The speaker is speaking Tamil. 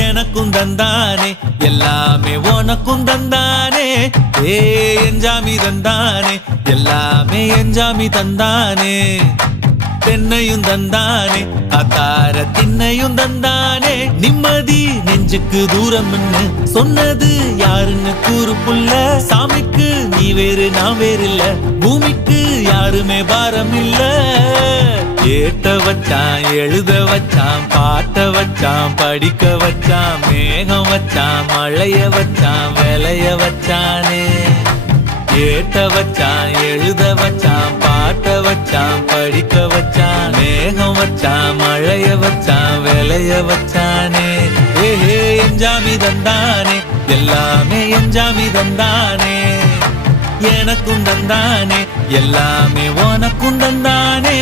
எனக்கும் தந்தானே எல்லாமே உனக்கும் தந்தானே எஞ்சாமி தந்தானே எல்லாமே எஞ்சாமி தந்தானே தென்னையும் தந்தானே காத்தார திண்ணையும் தந்தானே நிம்மதி நெஞ்சுக்கு தூரம் சொன்னது யாருன்னு கூறு புள்ள சாமிக்கு நீ வேறு நான் வேறு இல்ல பூமிக்கு யாருமே பாரம் இல்ல ஏத்த வச்சான் எழுத வச்சான் பாட்ட வச்சான் படிக்க வச்சான் மேகம் வச்சான் மழைய வச்சான் விளைய வச்சானே ஏத்த வச்சான் எழுத வச்சான் பாட்ட வச்சான் படிக்க வச்சான் மேகம் வச்சான் மழைய வச்சான் விளைய வச்சானே ஏஹே எஞ்சாமி தந்தானே எல்லாமே எஞ்சாமி தந்தானே எனக்கும் தந்தானே எல்லாமே உனக்கும் தந்தானே